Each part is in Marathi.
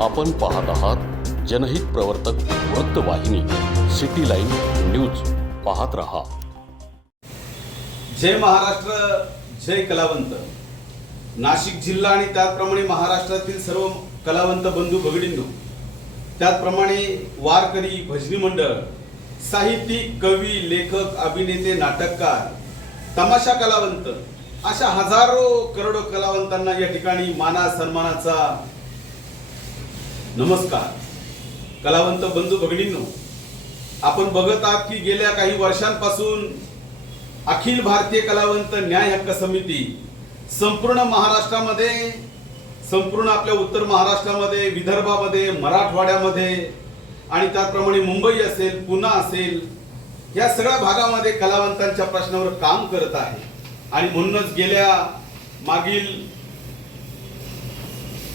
आपण पाहत आहात जनहित प्रवर्तक वृत्तवाहिनी सिटी लाईन न्यूज। पाहत रहा। जय महाराष्ट्र, जय कलावंत। नाशिक जिल्हा आणि त्याचप्रमाणे महाराष्ट्रातील सर्व कलावंत बंधू भगिनींनो, त्याचप्रमाणे वारकरी, भजनी मंडळ, साहित्यिक, कवी, लेखक, अभिनेते, नाटककार, तमाशा कलावंत अशा हजारो करोडो कलावंतांना या ठिकाणी माना सन्मानाचा नमस्कार। कलावंत बंधू भगिनींनो, आपण बघत आहात की गेल्या काही वर्षांपासून अखिल भारतीय कलावंत न्याय हक्क समिती संपूर्ण महाराष्ट्रामध्ये, संपूर्ण आपल्या उत्तर महाराष्ट्रामध्ये, विदर्भामध्ये, मराठवाड्यामध्ये आणि त्याचप्रमाणे मुंबई असेल, पुणे असेल, या सगळ्या भागामध्ये कलावंतांच्या प्रश्नावर काम करत आहे। आणि म्हणूनच गेल्या मागील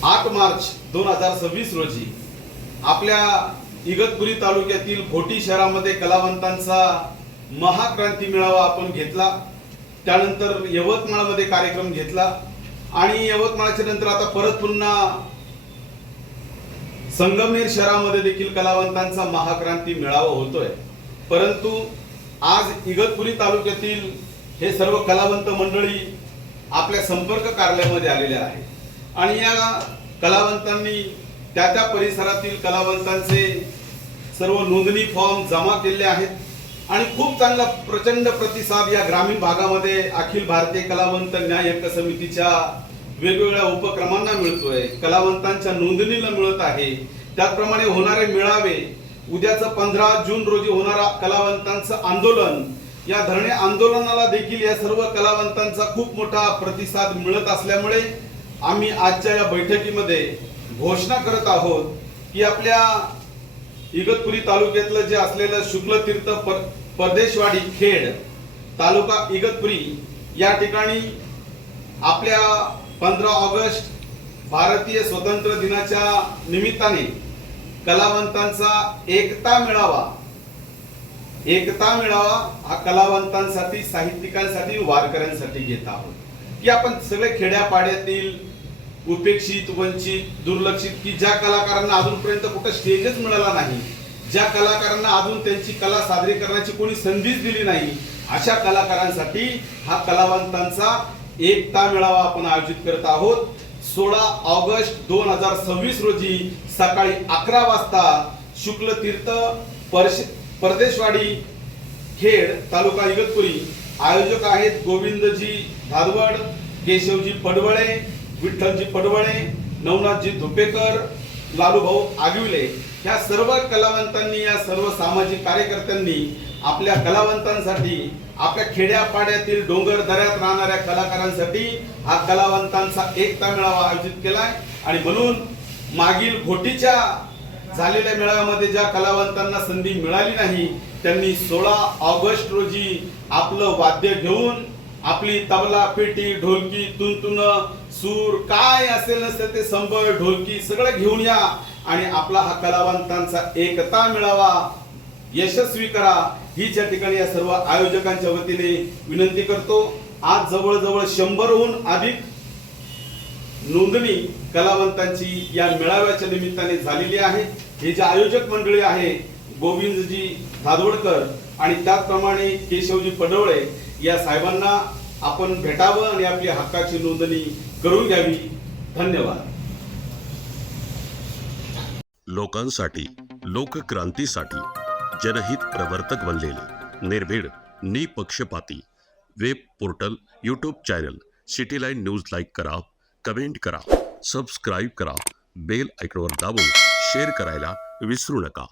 8 मार्च 2026 रोजी आपल्या इगतपुरी तालुक्यातील घोटी शहरामध्ये कलावंतांचा महाक्रांती मेळावा आपण घेतला। त्यानंतर यवतमाळमध्ये कार्यक्रम घेतला आणि यवतमाळच्या नंतर आता परत पुन्हा संगमनेर शहरामध्ये देखील कलावंतांचा महाक्रांती मेळावा होतोय। परंतु आज इगतपुरी तालुक्यातील हे सर्व कलावंत मंडळी आपल्या संपर्क कार्यालयामध्ये आलेले आहेत आणि या कलावंतांनी त्या परिसरातील कलावंतांचे सर्व नोंदणी फॉर्म जमा केले आहेत आणि खूप चांगला प्रचंड प्रतिसाद या ग्रामीण भागामध्ये अखिल भारतीय कलावंत न्याय हक्क समितीच्या वेगवेगळ्या उपक्रमांना मिळतोय, कलावंतांच्या नोंदणीला मिळत आहे। त्याचप्रमाणे होणारे मेळावे, उद्याचं 15 जून रोजी होणारा कलावंतांचं आंदोलन, या धरणे आंदोलनाला देखील या सर्व कलावंतांचा खूप मोठा प्रतिसाद मिळत असल्यामुळे आम्ही आजच्या या बैठकीमध्ये घोषणा करत आहोत की आपल्या इगतपुरी तालुक्यातलं जे असलेलं शुक्लतीर्थ परदेशवाडी खेड तालुका इगतपुरी या ठिकाणी आपल्या 15 ऑगस्ट भारतीय स्वातंत्र्य दिनाच्या निमित्ताने कलावंतांचा एकता मेळावा हा कलावंतांसाठी, साहित्यिकांसाठी, वारकऱ्यांसाठी घेत आहोत की आपण सगळे खेड्यापाड्यातील उपेक्षित, वंचित, दुर्लक्षित की ज्या कलाकारांना अजूनपर्यंत कुठे स्टेजच मिळाला नाही, ज्या कलाकारांना अजून त्यांची कला सादरीकरणाची कोणी संधीच दिली नाही, अशा कलाकारांसाठी हा कलावंतांचा एकता मेळावा आपण आयोजित करत आहोत। 16 ऑगस्ट 2026 रोजी सकाळी 11 वाजता शुक्लतीर्थ परदेशवाडी खेड तालुका इगतपुरी। आयोजक आहेत गोविंदजी धादवड, केशवजी पडवळे, विठ्ठलजी पडवळे, नवनाथजी धुपेकर, लालूभाऊ आगिवले। या सर्व कलावंतांनी, या सर्व सामाजिक कार्यकर्त्यांनी आपल्या कलावंतांसाठी, आपल्या खेड्यापाड्यातील डोंगर दऱ्यात राहणाऱ्या कलाकारांसाठी हा कलावंतांचा एकता मेळावा आयोजित केलाय। आणि म्हणून मागील घोटीच्या झालेल्या मेळाव्यामध्ये ज्या कलावंतांना संधी मिळाली नाही त्यांनी 16 ऑगस्ट रोजी आपलं वाद्य घेऊन, आपली तबला, पेटी, ढोलकी, तुंतुन, सूर काय असेल नसेल ते संबळ, ढोलकी सगळं घेऊन या आणि आपला हा कलावंतांचा एकता मेळावा यशस्वी करा, ही ज्या ठिकाणी या सर्व आयोजकांच्या वतीने विनंती करतो। आज जवळजवळ 100हून अधिक नोंदणी कलावंतांची या मेळाव्याच्या निमित्ताने झालेली आहे। हे जे आयोजक मंडळी आहे गोविंदजी धादवडकर आणि त्याचप्रमाणे केशवजी पडवळे, या साहेबांना आपण भेटावं आणि आपली हक्काची नोंदणी करून घ्यावी। धन्यवाद। लोकांसाठी, लोकक्रांतीसाठी जनहित प्रवर्तक बनलेले, निर्भीड, निपक्षपाती web portal, YouTube channel city line news like करा, कमेंट करा, सबस्क्राईब करा, बेल आयकॉनवर दाबून शेअर करायला विसरू नका।